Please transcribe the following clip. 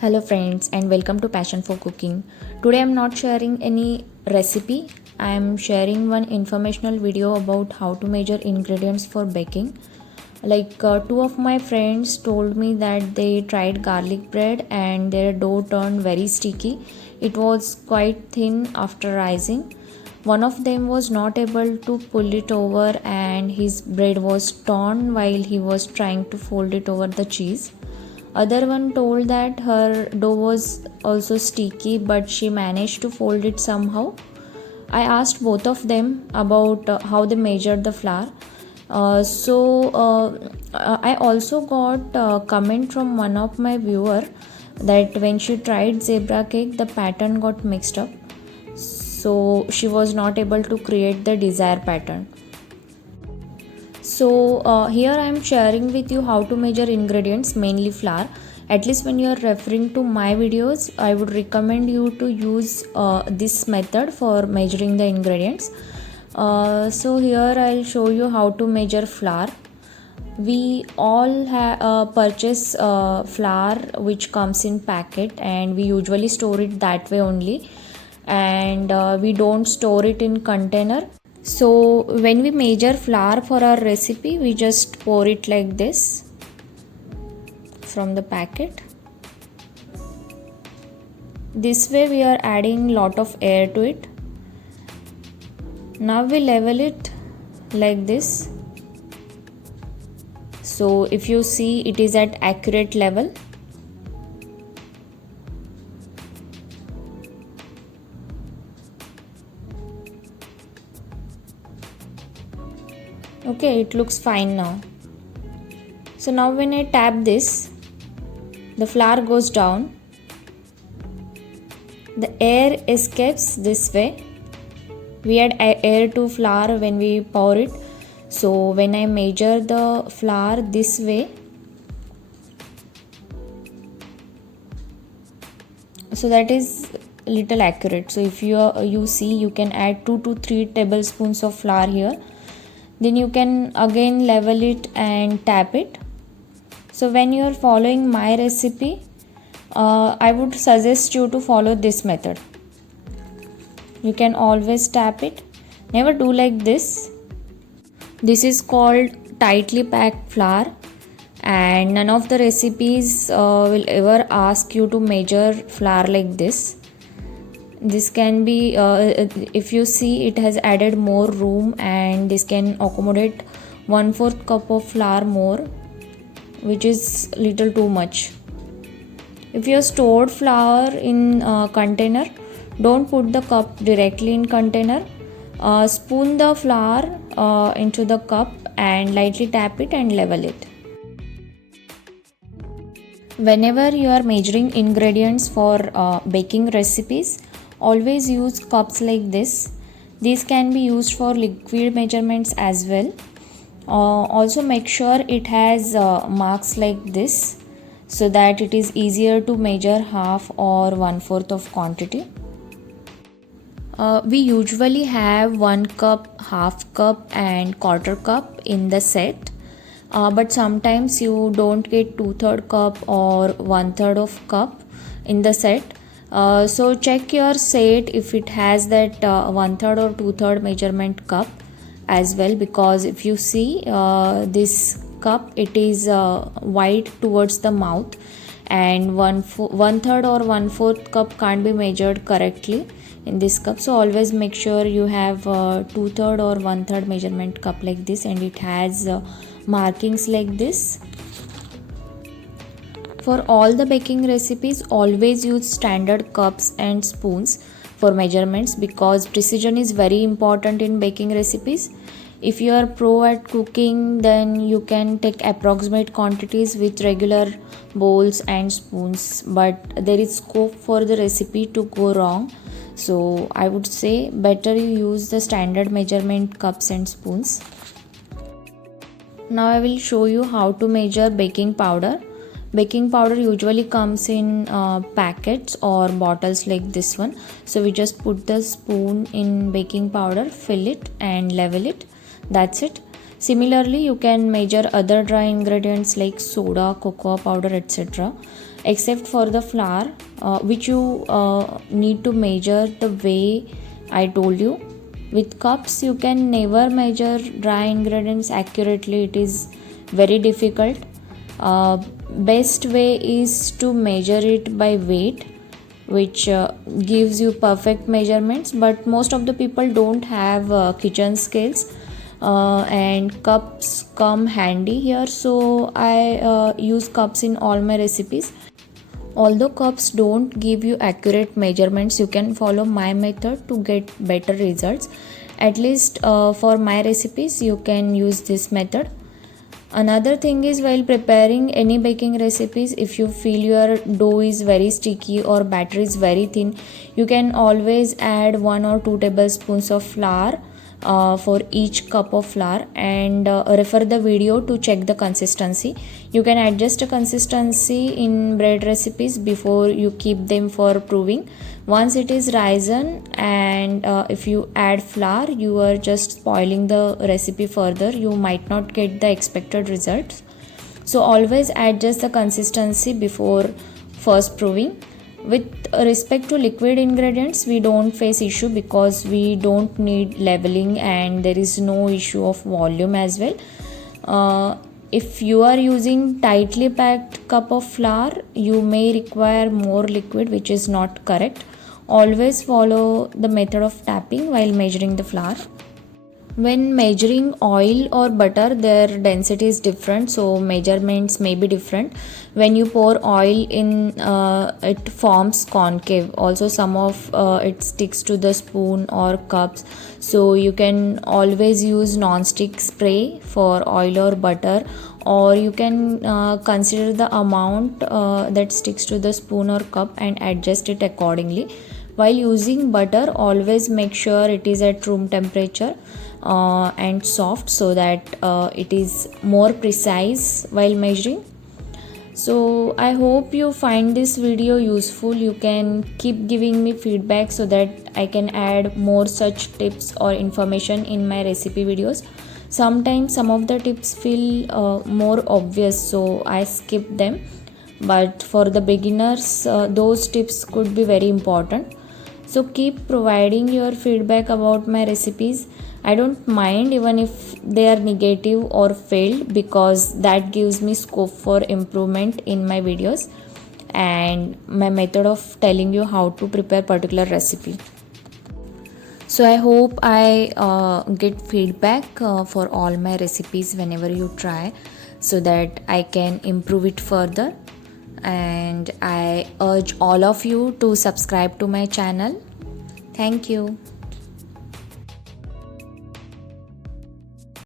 Hello friends and welcome to Passion for Cooking. Today I'm not sharing any recipe. I am sharing one informational video about how to measure ingredients for baking. Two of my friends told me that they tried garlic bread and their dough turned very sticky. It was quite thin after rising. One of them was not able to pull it over and his bread was torn while he was trying to fold it over the cheese. Other one told that her dough was also sticky but she managed to fold it somehow. I asked both of them about how they measured the flour. I also got a comment from one of my viewer that when she tried zebra cake the pattern got mixed up, so she was not able to create the desired pattern. Here I am sharing with you how to measure ingredients, mainly flour. At least when you are referring to my videos, I would recommend you to use this method for measuring the ingredients. Here I'll show you how to measure flour. We all purchase flour which comes in packet, and we usually store it that way only, and we don't store it in container. So when we measure flour for our recipe, we just pour it like this from the packet. This way we are adding lot of air to it. Now we level it like this. So if you see, it is at accurate level. Okay, it looks fine now. So now when I tap this, the flour goes down. The air escapes this way. We add air to flour when we pour it. So when I measure the flour this way, so that is little accurate. So if you see, you can add 2 to 3 tablespoons of flour here. Then you can again level it and tap it. So when you are following my recipe, I would suggest you to follow this method. You can always tap it. Never do like this. This is called tightly packed flour, and none of the recipes will ever ask you to measure flour like this. This can be, if you see, it has added more room, and this can accommodate 1/4 cup of flour more, which is little too much. If you have stored flour in a container, don't put the cup directly in container. Spoon the flour into the cup and lightly tap it and level it. Whenever you are measuring ingredients for baking recipes, always use cups like this. These can be used for liquid measurements as well. Also make sure it has marks like this, so that it is easier to measure half or 1/4 of quantity. We usually have 1 cup, half cup and quarter cup in the set, but sometimes you don't get 2/3 cup or 1/3 of cup in the set. So check your set if it has that 1/3 or 2/3 measurement cup as well, because if you see this cup, it is wide towards the mouth, and 1/3 or 1/4 cup can't be measured correctly in this cup. So always make sure you have 2/3 or 1/3 measurement cup like this, and it has markings like this. For all the baking recipes, always use standard cups and spoons for measurements, because precision is very important in baking recipes. If you are pro at cooking, then you can take approximate quantities with regular bowls and spoons, but there is scope for the recipe to go wrong. So I would say better you use the standard measurement cups and spoons. Now I will show you how to measure baking powder. Baking powder usually comes in packets or bottles like this one. So we just put the spoon in baking powder, fill it and level it. That's it. Similarly, you can measure other dry ingredients like soda, cocoa powder, etc. Except for the flour, which you need to measure the way I told you. With cups, you can never measure dry ingredients accurately, it is very difficult. Best way is to measure it by weight, which gives you perfect measurements, but most of the people don't have kitchen scales, and cups come handy here, so I use cups in all my recipes. Although cups don't give you accurate measurements, you can follow my method to get better results. At least for my recipes you can use this method. Another thing is, while preparing any baking recipes, if you feel your dough is very sticky or batter is very thin, you can always add 1 or 2 tablespoons of flour for each cup of flour, and refer the video to check the consistency. You can adjust the consistency in bread recipes before you keep them for proving. Once it is risen, and if you add flour, you are just spoiling the recipe further. You might not get the expected results. So always adjust the consistency before first proving. With respect to liquid ingredients, we don't face issue because we don't need leveling, and there is no issue of volume as well. If you are using tightly packed cup of flour, you may require more liquid, which is not correct. Always follow the method of tapping while measuring the flour. When measuring oil or butter, their density is different, so measurements may be different. When you pour oil in, it forms concave. Also, some of it sticks to the spoon or cups, so you can always use non-stick spray for oil or butter, or you can consider the amount that sticks to the spoon or cup and adjust it accordingly. While using butter, always make sure it is at room temperature and soft, so that it is more precise while measuring. So I hope you find this video useful. You can keep giving me feedback so that I can add more such tips or information in my recipe videos. Sometimes some of the tips feel more obvious, so I skip them, but for the beginners those tips could be very important. So keep providing your feedback about my recipes. I don't mind even if they are negative or failed, because that gives me scope for improvement in my videos and my method of telling you how to prepare particular recipe. So I hope I get feedback for all my recipes whenever you try, so that I can improve it further. And I urge all of you to subscribe to my channel. Thank you.